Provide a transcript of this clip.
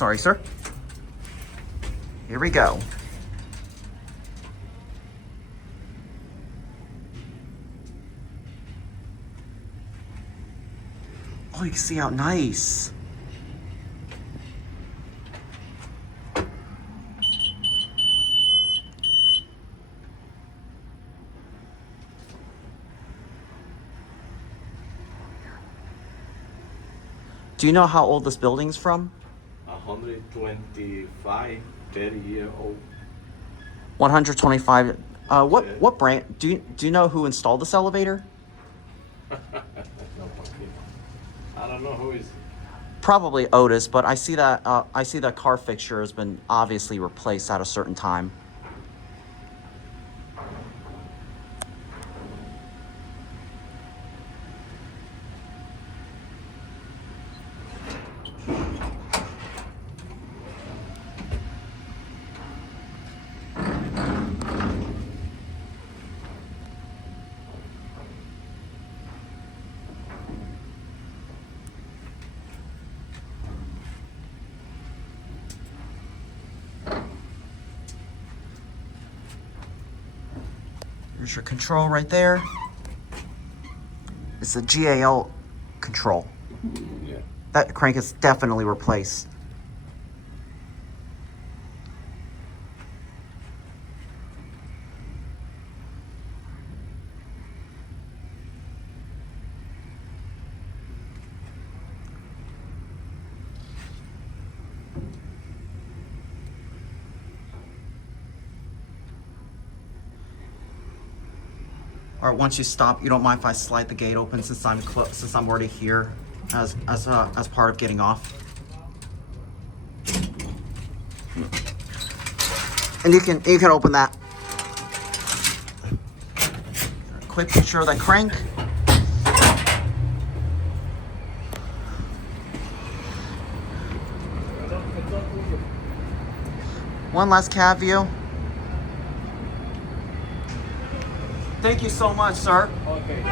Sorry, sir. Here we go. Oh, you can see how nice. Do you know how old this building's from? 125, 30-year old. 125. What brand? Do you know who installed this elevator? I don't know who is. Probably Otis, but I see that car fixture has been obviously replaced at a certain time. There's your control right there. It's the GAL control. Yeah. That crank is definitely replaced. All right, once you stop, you don't mind if I slide the gate open since I'm already here as part of getting off. And you can open that. Quick picture of that crank. One last cab view. Thank you so much, sir. Okay.